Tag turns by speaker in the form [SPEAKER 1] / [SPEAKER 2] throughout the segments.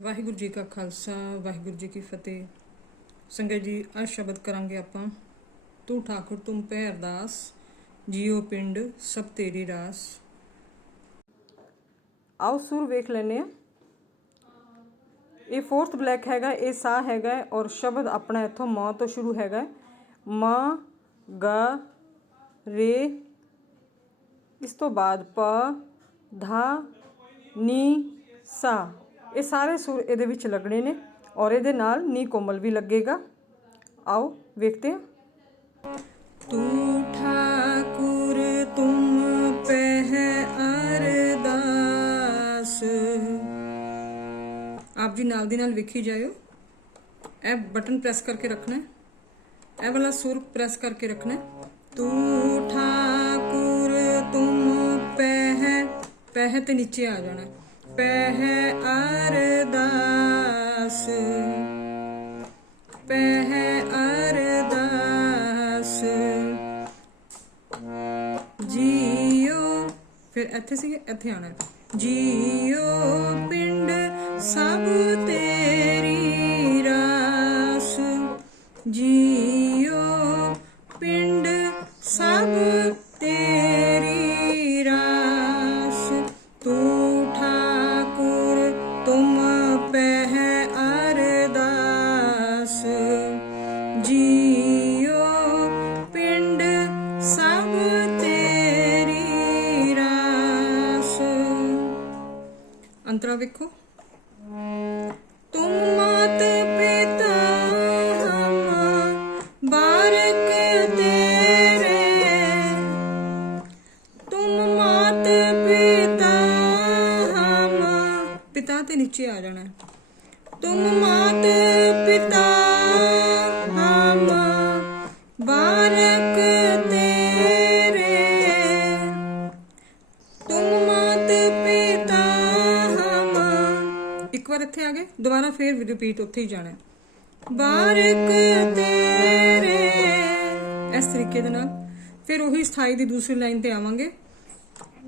[SPEAKER 1] ਵਾਹਿਗੁਰੂ ਜੀ ਕਾ ਖਾਲਸਾ, ਵਾਹਿਗੁਰੂ ਜੀ ਕੀ ਫਤਿਹ। ਸੰਗਤ ਜੀ, ਅੱਜ ਸ਼ਬਦ ਕਰਾਂਗੇ ਆਪਾਂ, ਤੂੰ ਠਾਕੁਰ ਤੁਮ ਪੈ ਅਰਦਾਸ ਜੀਓ ਪਿੰਡ ਸਭ ਤੇਰੀ ਰਾਸ। ਆਓ ਸੁਰ ਵੇਖ ਲੈਨੇ ਆ ਇਹ ਫੋਰਥ ਬਲੈਕ ਹੈਗਾ, ਇਹ ਸਾ ਹੈਗਾ ਹੈ ਔਰ ਸ਼ਬਦ ਆਪਣਾ ਇੱਥੋਂ ਮਾਂ ਤੋਂ ਸ਼ੁਰੂ ਹੈਗਾ ਹੈ। ਮਾਂ, ਗਾ, ਰੇ, ਇਸ ਤੋਂ ਬਾਅਦ ਪ, ਧਾ, ਨੀ, ਸਾ। ਇਹ ਸਾਰੇ ਸੁਰ ਇਹਦੇ ਵਿੱਚ ਲੱਗਣੇ ਨੇ ਔਰ ਇਹਦੇ ਨਾਲ ਨੀ ਕੋਮਲ ਵੀ ਲੱਗੇਗਾ। ਆਓ ਵੇਖते हैं ਤੂੰ ਠਾਕੁਰ, ਤੁਮ ਪਹਿ ਅਰਦਾਸ। ਆਪ ਜੀ ਨਾਲ ਦੀ ਨਾਲ ਵੇਖੀ ਜਾਇਓ। ਇਹ ਬਟਨ ਪ੍ਰੈਸ ਕਰਕੇ ਰੱਖਣਾ ਹੈ। ਇਹ ਵਾਲਾ ਸੁਰ ਪ੍ਰੈਸ ਕਰਕੇ ਰੱਖਣਾ ਹੈ। ਤੂੰ ਠਾਕੁਰ, ਤੁਮ ਪਹਿ ਪਹਿ ਤੇ ਨੀਚੇ ਆ ਜਾਣਾ ਪਹਿ ਅਰਦਾਸ ਪਹਿ ਅਰਦਾਸ। ਜੀਓ, ਫਿਰ ਇੱਥੇ ਸੀਗੇ, ਇੱਥੇ ਆਉਣਾ ਜੀਓ ਪਿੰਡ ਸਭ ਤੇਰੀ ਰਾਸ। ਜੀ ਅੰਤਰਾ ਵੇਖੋ ਤੁਮ ਮਾਤ ਪਿਤਾ ਹਮ, ਬਾਰਕ ਤੇਰੇ। ਤੁਮ ਮਾਤ ਪਿਤਾ ਹਮ। ਪਿਤਾ ਤੇ ਨੀਚੇ ਆ ਜਾਣਾ। ਹੈ। ਤੁਮ ਮਾਤ ਪਿਤਾ ਹਮ, ਬਾਰਕ ਵਾਰ ਇੱਥੇ ਆ ਗਏ, ਦੁਬਾਰਾ ਫੇਰ ਰਿਪੀਟ ਉੱਥੇ ਹੀ ਜਾਣਾ ਬਾਰਕ ਤੇਰੇ। ਇਸ ਤਰੀਕੇ ਦੇ ਨਾਲ ਫਿਰ ਉਹੀ ਸਥਾਈ ਦੀ ਦੂਸਰੀ ਲਾਈਨ ਤੇ ਆਵਾਂਗੇ।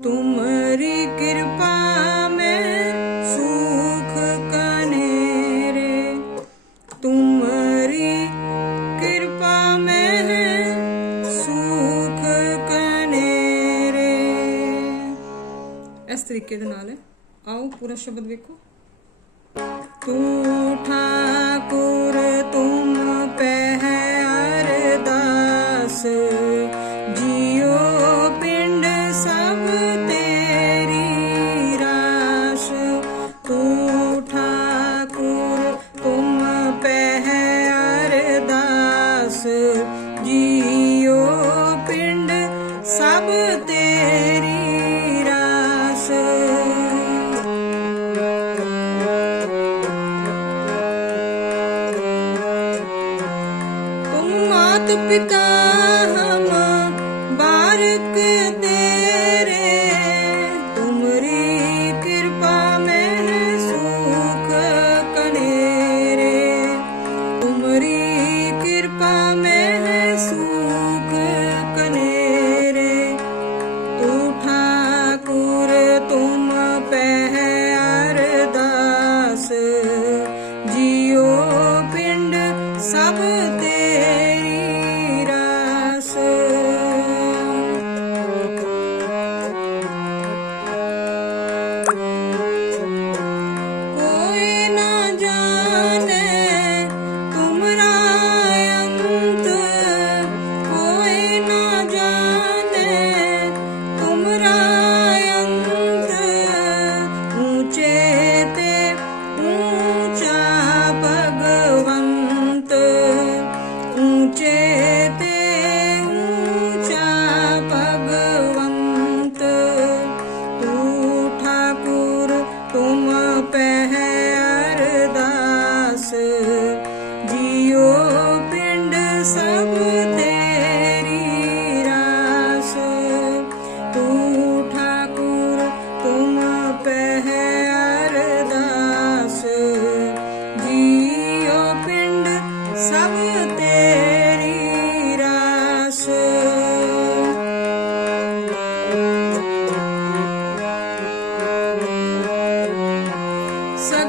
[SPEAKER 1] ਤੁਮਰੀ ਕਿਰਪਾ ਮੈਂ ਸੁਖ ਕਨੇਰੇ। ਤੁਮਰੀ ਕਿਰਪਾ ਮੈਂ ਸੁਖ ਕਨੇਰੇ। ਇਸ ਤਰੀਕੇ ਦੇ ਨਾਲ ਹੈ। ਆਓ ਪੂਰਾ ਸ਼ਬਦ ਵੇਖੋ। ਤੂੰ ਠਾਕੁਰ ਤੁਮ ਮਾਤ ਪਿਤਾ ਹਮ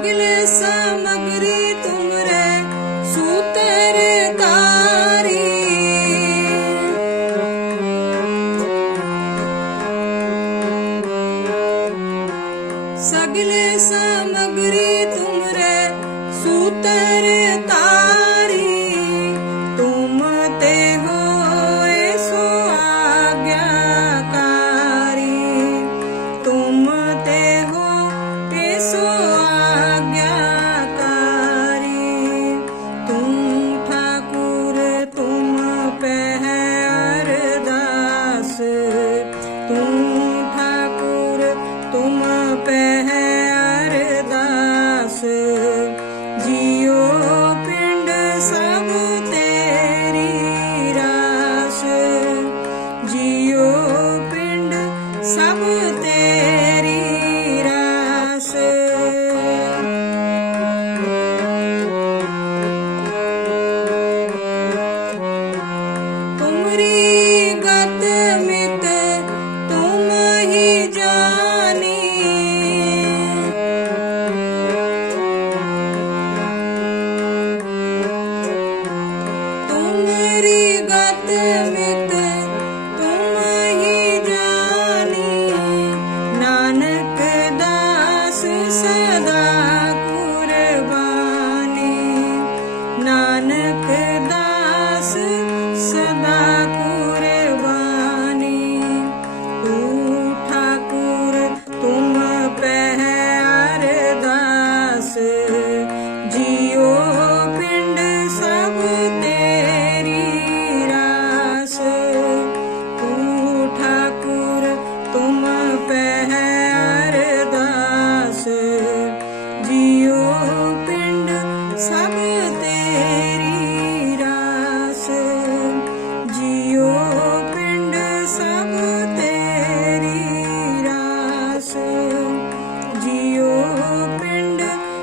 [SPEAKER 1] ਅਗਲ ਸਮਗਰੀ ਤੁਮਰੇ ਸੂਤਰ ਤਾਰੀ ਸਗਲ ਸਮਗਰੀ ਤੁਮਰੇ ਸੂਤਰ ਤਾਰੀ ਤੁਮ ਤੇ ਹੋਏ ਸੋ ਆਗਿਆਕਾਰੀ। ਤੁਮ ਤੇ ਹੋ ਤੇ ਸੋ ਜਿਉ ਪਿੰਡ ਸਭ ਤੇਰੀ ਰਾਸ। ਜਿਉ ਪਿੰਡ ਸਭ ਤੇਰੀ ਰਾਸ। ਜਿਉ ਪਿੰਡ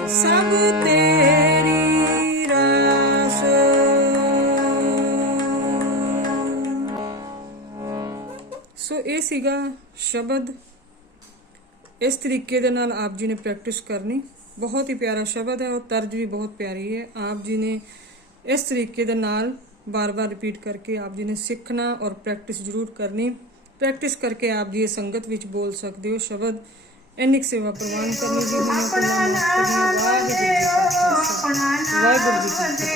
[SPEAKER 1] ਸਭ ਤੇਰੀ ਰਾਸ। ਸੋ ਇਹ ਸੀਗਾ ਸ਼ਬਦ। ਇਸ ਤਰੀਕੇ ਦੇ ਨਾਲ ਆਪ ਜੀ ਨੇ ਪ੍ਰੈਕਟਿਸ ਕਰਨੀ। ਬਹੁਤ ਹੀ ਪਿਆਰਾ ਸ਼ਬਦ ਹੈ ਔਰ ਤਰਜ ਵੀ ਬਹੁਤ ਪਿਆਰੀ ਹੈ। ਆਪ ਜੀ ਨੇ ਇਸ ਤਰੀਕੇ ਦੇ ਨਾਲ ਬਾਰ-ਬਾਰ ਰਿਪੀਟ ਕਰਕੇ ਆਪ ਜੀ ਨੇ ਸਿੱਖਣਾ ਔਰ ਪ੍ਰੈਕਟਿਸ ਜ਼ਰੂਰ ਕਰਨੀ। ਪ੍ਰੈਕਟਿਸ ਕਰਕੇ ਆਪ ਜੀ ਇਹ ਸੰਗਤ ਵਿੱਚ ਬੋਲ ਸਕਦੇ ਹੋ। ਸ਼ਬਦ ਇੰਨੀ ਕੁ ਸੇਵਾ ਪ੍ਰਵਾਨ ਕਰਨੀ ਜੀ। ਹੁਣ ਆਪਣਾ ਨਾਮ ਵਾਹਿਗੁਰੂ ਜੀ ਕਾ ਖਾਲਸਾ, ਵਾਹਿਗੁਰੂ ਜੀ